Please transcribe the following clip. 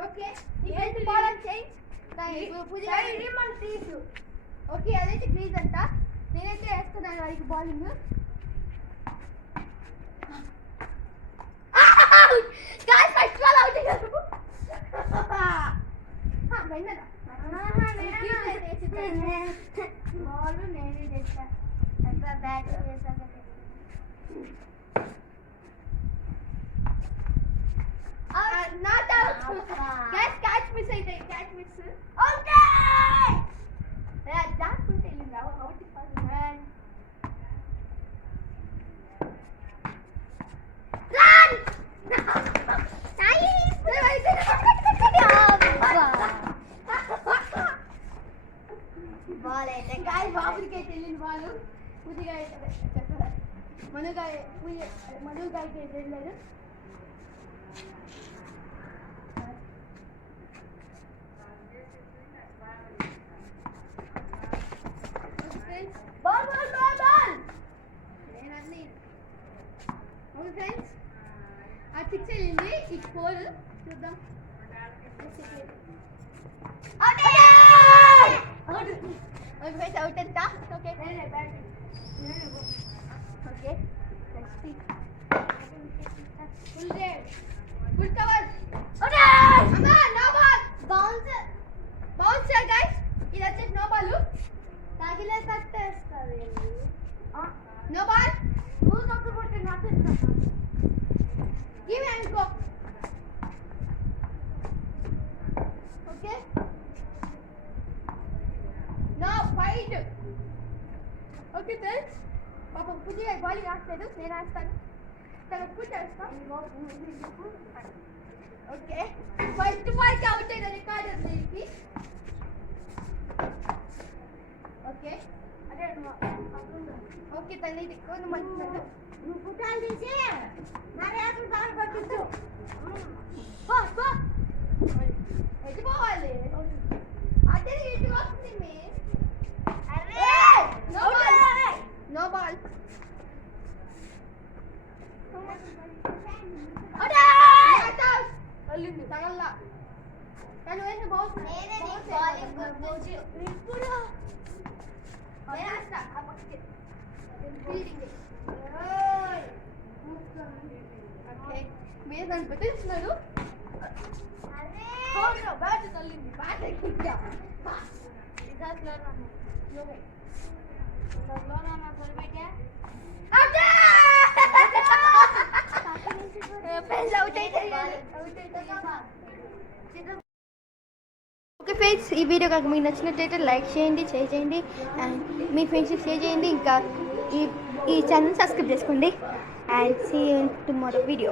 ఓకే ఏంటి ball change పూజ మన తీసు ఓకే అదైతే ప్లీజ్ అంట నేనైతే వేస్తున్నాను వాడికి bowling guys first ball out అయ్యారు వెన్నదా బాల్ నేనే చేస్తా అంత బ్యాట్ చేసాక not out. Guys, catch miss అయితే catch miss. Okay. Yeah, that punte illinda. Out pass man. Run. Nice. Ball అయితే guys బాబుకి అయితే వెళ్ళింది బాల్. పూజిగా అయితే చెప్పరా. మనుగా అయితే వెళ్ళలేదు. Ball. Okay friends, ఆ 6 వెళ్ళింది ఈ 4 చూద్దాం అవుట్ ఎంత okay okay full day good cover అమ్మా నో బాల్ బౌన్స్ గైస్ ఇది వచ్చేసి నో బాల్ తాగిలే కట్టేస్తుంది నో బాల్ నువ్వు తక్కువ నాకు give and go okay no fight okay friends పాపం పూజ బాలింగ్ ఆడలేదు నేను ఆడతాను తన పూజ చేస్తాను ఓకే ఫస్ట్ బాల్కి అవుట్ అయిన రికార్డ్ ఉంది ఇది ఓకే అదే ఓకే తల్లి కొన్ని మంచి నువ్వు పుట్టాలు తీసి నా రేపు బాగా పట్టించు ఎటు పోవాలి అదే ఇటు వస్తుంది నో బాల్ తల్లింది తగల్లా తను వేసిన బౌన్స్ ఇప్పుడు మీరు నన్ను పెట్టిస్తున్నారు బ్యాట్ తల్లింది బ్యాట్ ఎక్కువ ఓకే ఫ్రెండ్స్ ఈ వీడియో కనుక మీకు నచ్చినట్లయితే లైక్ చేయండి షేర్ చేయండి అండ్ మీ ఫ్రెండ్స్కి షేర్ చేయండి ఇంకా ఈ ఛానల్ సబ్స్క్రైబ్ చేసుకోండి and see you in tomorrow video